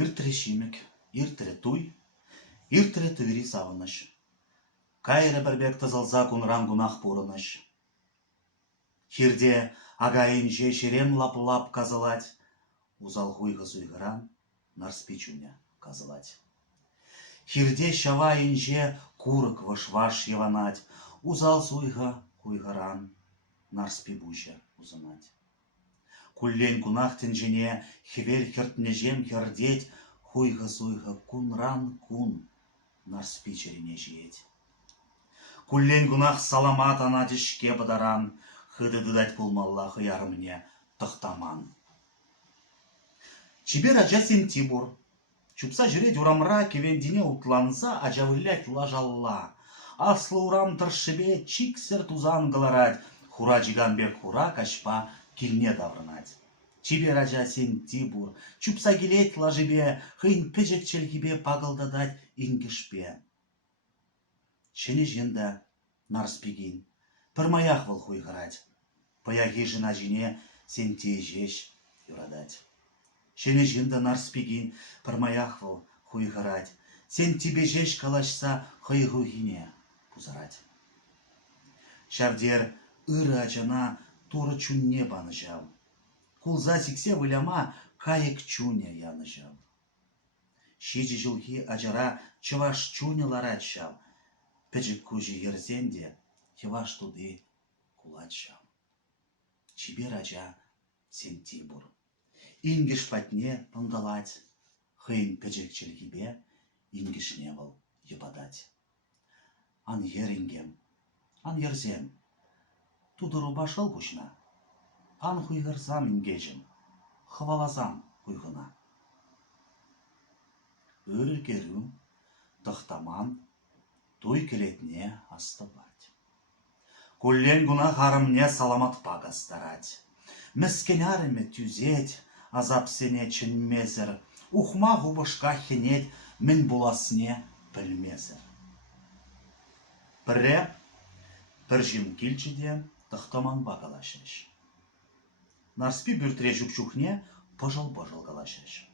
Иртре шимек, иртре туй, иртре тыри савыныш. Кайры бірбек тызылза кунран гунах пурыныш. Хирде агайынже шерем лап-лап казылать, узал хуйғы суйғыран нарспичуня казылать. Хирде шавайынже курык ваш-ваш еванать, узал суйға хуйғыран нарспибуча узынать. Куллен кунахтен жене хевел хертнежем хердеть, хуйға-суйға кунран-кун нарспичерине жиеть. Куллен кунах саламат анатишке бадаран, хыды дыдать пулмалла хыярымне тахтаман. Чибер ажа сентибур, чупса жиреть урамра кевендине утланса ажавылять лажалла. Аслы урам тыршыбе чиксер тузан галарать, хура жиганбек хура кашпа килне даврынать. Чибер ажа сентибур, чупса гилеть лажыбе, хын пежек челгибе пагылдадать ингишпе. Чене жинда нарспигин, пырмаях выл хуйгырать, паяги жина жине сенте жеш юрадать. Чене жинда нарспигин, пырмаях выл хуйгырать, сен тебе жеш калашса хыйгугине пузарать. Шавдер ыры ажана туры чунне баныжав, кулза сиксе выляма кайык чуня яныжав. Шижи жылхи ажара чываш чуняларать шав, пежик кужи ерзенде хеваш туды кулачав. Чибер ажа сентибур, ингиш патне пандалать, хын пежик челгибе ингишне был ебадать. Ан ерингем, ан ерзем, тудыру башыл бушна, ан хуйгырзам ингежім, хвалазам хуйгына. Өргеру, тахтаман, туй келетне астывать. Куллен гуна харымне саламат пагастарать. Мескенярыме тюзеть, азап сене чынмезер, ухма губышка хенеть, мен буласне білмезер. Пірре, піржім килчиде тахтаман багалашыш. Нарспи бүртре жүк-жүкне пыжыл-пыжыл галашыш.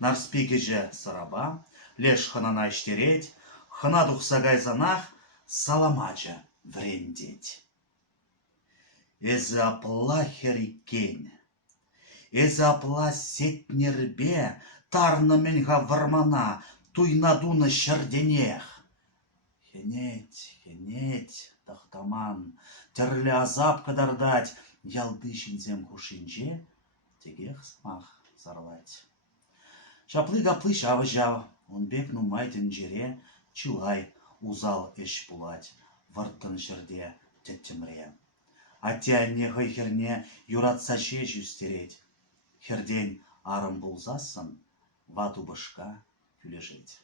Нарспи геже сыраба, леш ханана іштереть, хана духсагай занах саламача врендеть. Эзі апла херикень, эзі апла сетнербе, тарны менға вармана, туйнадуны шырденех. Хенеть, тахтаман, терлі азап кадардать, ялды шинзем хушинже, тегех смах зарлать. Шаплы-гаплы шавы жав, он бек нумайтын жере, чылай узал эш пулать, варттын жерде теттемре. Атя не херне юратса ше жүстереть, херден арым булзасын, вату башка күлежеть.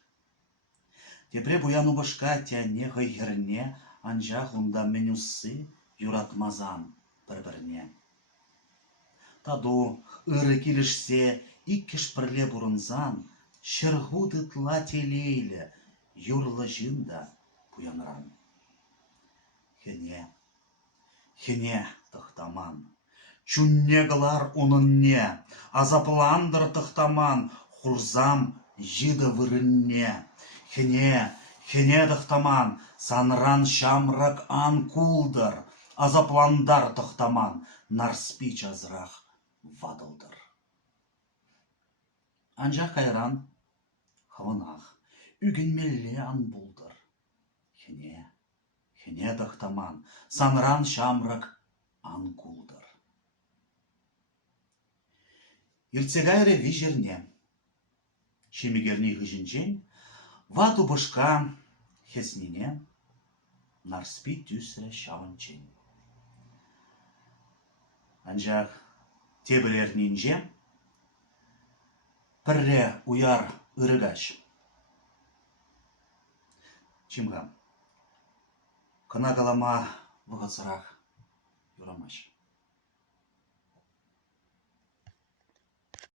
Тепре буяну башка тяне херне, анжа хунда менюсы юратмазан бір-бірне. Таду ыры килішсе, иккеш пірле бұрынзан, шырғу дытла телейлі, юрлы жинда буянран. Хене, тахтаман, чунне гылар унынне, азапландыр тахтаман, хурзам жиды вырынне. Хене, тахтаман, санран шамрак ан кулдыр, азапландар тахтаман, нарспич азрах вадылдыр. Анжақ кайран, хаванах, үгінмелле ан булдыр. Хене тахтаман, санран шамрак ан кулдыр. Ирцегайре вижерне, шемегерни гыжинчен, вату бышка хеснине, нарспи тюсре шаванчен. Анжақ тебілернинже, пірре уяр ырыгач. Чимгам, кына калама вғыцырақ юрамаш.